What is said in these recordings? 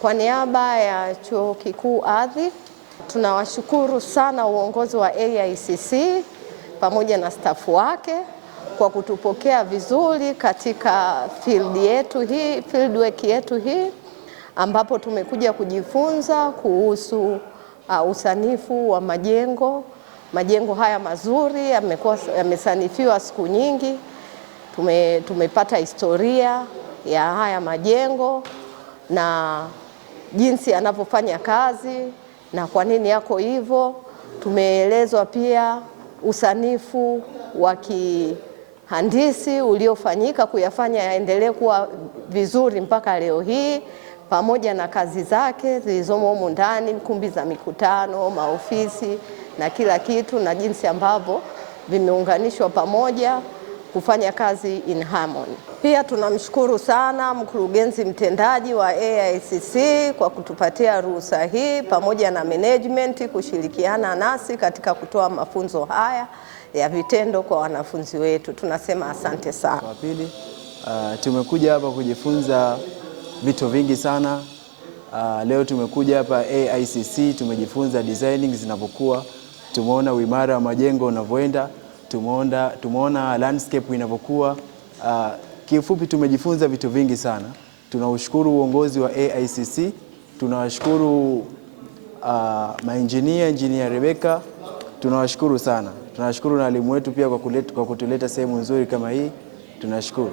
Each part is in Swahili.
Kwa niaba ya Chuo Kikuu Ardhi, tunawashukuru sana uongozi wa AICC pamoja na stafu wake kwa kutupokea vizuri katika fieldwork yetu hii ambapo tumekuja kujifunza kuhusu usanifu wa majengo. Majengo haya mazuri yamesanifiwa siku nyingi. Tumepata historia ya haya majengo na jinsi yanavyofanya kazi na kwa nini yako hivyo. Tumeelezwa pia usanifu wa kihandisi uliofanyika kuyafanya yaendelee kuwa vizuri mpaka leo hii, pamoja na kazi zake zilizomo humu ndani, kumbi za mikutano, maofisi na kila kitu, na jinsi ambavyo vimeunganishwa pamoja kufanya kazi in harmony. Pia tunamshukuru sana mkurugenzi mtendaji wa AICC kwa kutupatia ruhusa hii pamoja na management kushirikiana nasi katika kutoa mafunzo haya ya vitendo kwa wanafunzi wetu. Tunasema asante sana. Kwa pili, tumekuja hapa kujifunza vitu vingi sana. Leo tumekuja hapa AICC, tumejifunza designing zinavyokuwa, tumeona uimara wa majengo unavyoenda, tumeona landscape inavyokuwa. Kifupi tumejifunza vitu vingi sana. Tunaushukuru uongozi wa AICC, tunawashukuru engineer Rebecca, tunawashukuru sana. Tunashukuru na walimu wetu pia kwa kutuleta sehemu nzuri kama hii. Tunashukuru.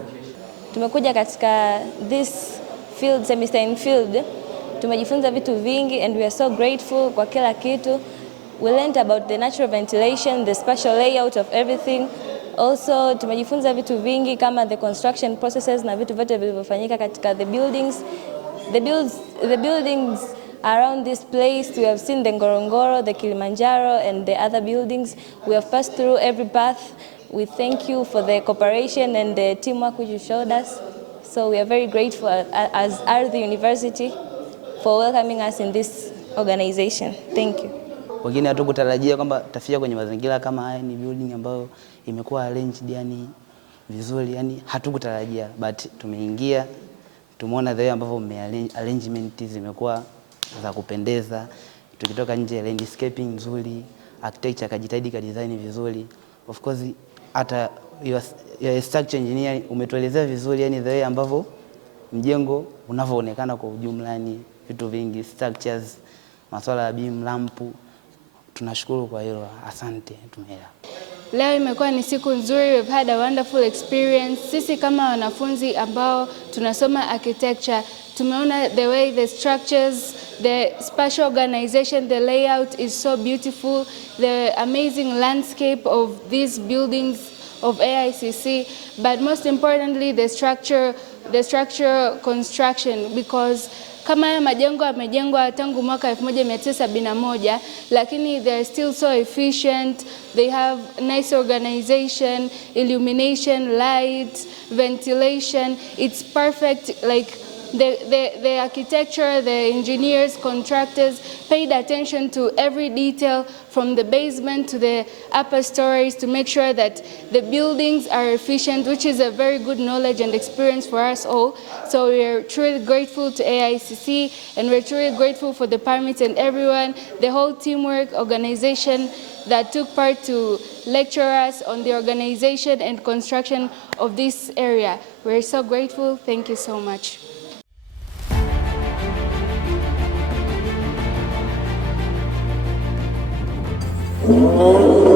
Tumekuja katika this field, semester in field. Tumejifunza vitu vingi and we are so grateful kwa kila kitu. We learned about the natural ventilation, the spatial layout of everything. Also tumejifunza vitu vingi kama the construction processes na vitu vyote vilivyofanyika katika the buildings. The buildings around this place, we have seen the Ngorongoro, the Kilimanjaro and the other buildings. We have passed through every path. We thank you for the cooperation and the teamwork which you showed us. So we are very grateful as Ardhi University for welcoming us in this organization. Thank you. Wengine hatukutarajia kwamba tafia kwenye mazingira kama haya. Ni building ambayo imekuwa arranged yani vizuri, yani hatukutarajia, but tumeingia, tumeona the way ambavyo arrangement zimekuwa za kupendeza. Tukitoka nje, landscaping nzuri, architecture kajitahidi ka design vizuri. Of course hata your structure engineer umetuelezea vizuri, yani the way ambavyo mjengo unavyoonekana kwa ujumla, yani vitu vingi, structures, masuala ya beam, lampu. Tunashukuru kwa hilo. Asante. Tumeelewa. Leo imekuwa ni siku nzuri. We've had a wonderful experience. Sisi kama wanafunzi ambao tunasoma architecture, tumeona the way the structures, the spatial organization, the layout is so beautiful, the amazing landscape of these buildings of AICC, but most importantly the structural construction, because kama haya majengo yamejengwa tangu mwaka 1971, lakini they are still so efficient. They have nice organization, illumination, light, ventilation. It's perfect. Like the architecture, the engineers, contractors paid attention to every detail from the basement to the upper stories to make sure that the buildings are efficient, which is a very good knowledge and experience for us all. So we are truly grateful to AICC, and we're truly grateful for the permits and everyone, the whole teamwork, organization that took part to lecture us on the organization and construction of this area. We're so grateful. Thank you so much. Oh.